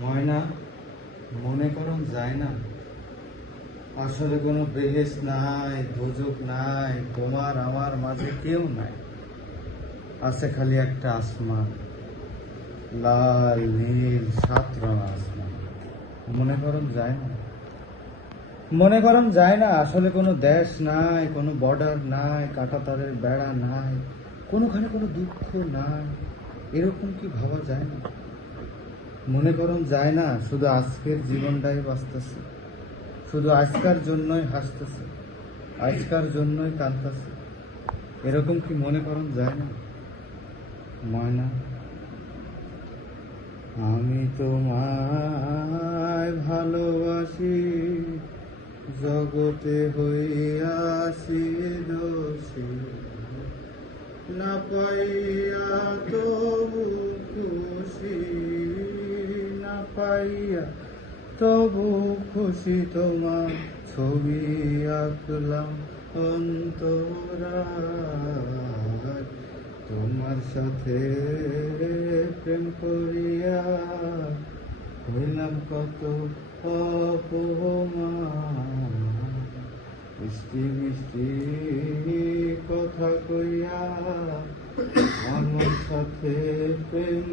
ময়না, মনে করুন যায় না আসলে কোনো বেহেশত নাই, দোজখ নাই, তোমার আমার মাঝে কেউ নাই। আছে খালি একটা আসমান, লাল নীল 7 রঙ আসমান। মনে করুন যায় না, মনে করুন যায় না আসলে কোনো দেশ নাই, কোনো বর্ডার নাই, কাঁটা তারের বেড়া নাই, কোনোখানে কোনো দুঃখ নাই। এরকম কি ভাবা যায় না? মনে করুন যায় না শুধু আজকের জীবনটাই বাঁচতেছে, শুধু আজকার জন্যই হাসতেছে, আজকার জন্যই কাঁদতেছে। এরকম কি মনে করুন যায় না? ময়না, আমি তোমায় ভালোবাসি, জগতে হইয়াছি দোষী, না পাইয়া তবু খুশি, না পাইয়া তবু খুশি। তোমার ছবি আঁকলাম অন্তরায়, তোমার সাথে প্রেম করিয়া হইলাম কত অপমান। মিষ্টি মিষ্টি কথা কইয়া আমার সাথে প্রেম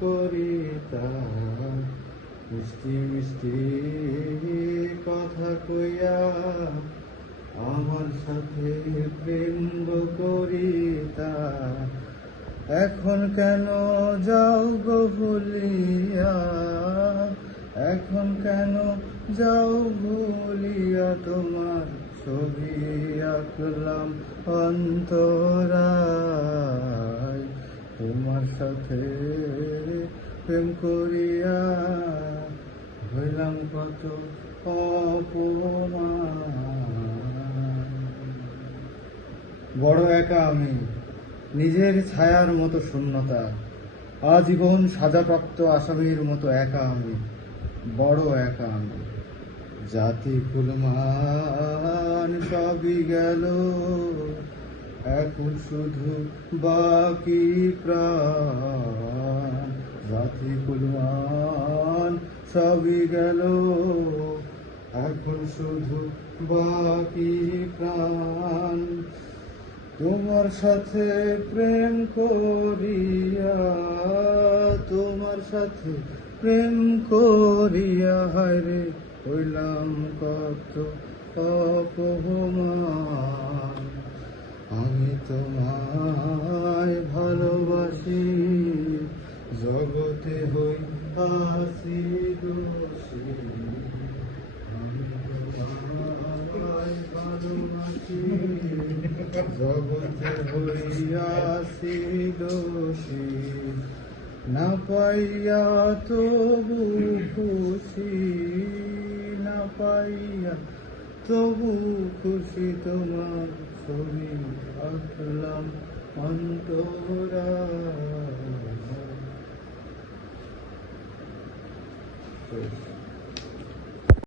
করিতা, মিষ্টি মিষ্টি কথা কইয়া আমার সাথে প্রেম করিতা। এখন কেন যাও গো ভুলিয়া, এখন কেন যাও ভুলিয়া, তোমার ছবি আঁকলাম অন্তরায়, তোমার সাথে প্রেম করিয়া হইলাম কত অপমান। বড় একা আমি, নিজের ছায়ার মতো শূন্যতা, আজীবন সাজাপ্রাপ্ত আসামির মতো একা আমি, বড় একা আমি। জাতি কুলমান সবই গেল, এখন শুধু বাকি প্রাণ। জাতি কুলমান সবই গেল, এখন শুধু বাকি প্রাণ। তোমার সাথে প্রেম করিয়া, তোমার সাথে প্রেম করিয়া হায়রে হইলাম কত অপমান। আমি তোমায় ভালোবাসি, জগতে হইয়াছি দোষী, আমি তোমায় ভালোবাসি, জগতে হইয়াছি দোষী, না পাইয়া তবু খুশি, না পাইয়া তবু খুশি। তোমার ছবি আঁকলাম অন্তরায়।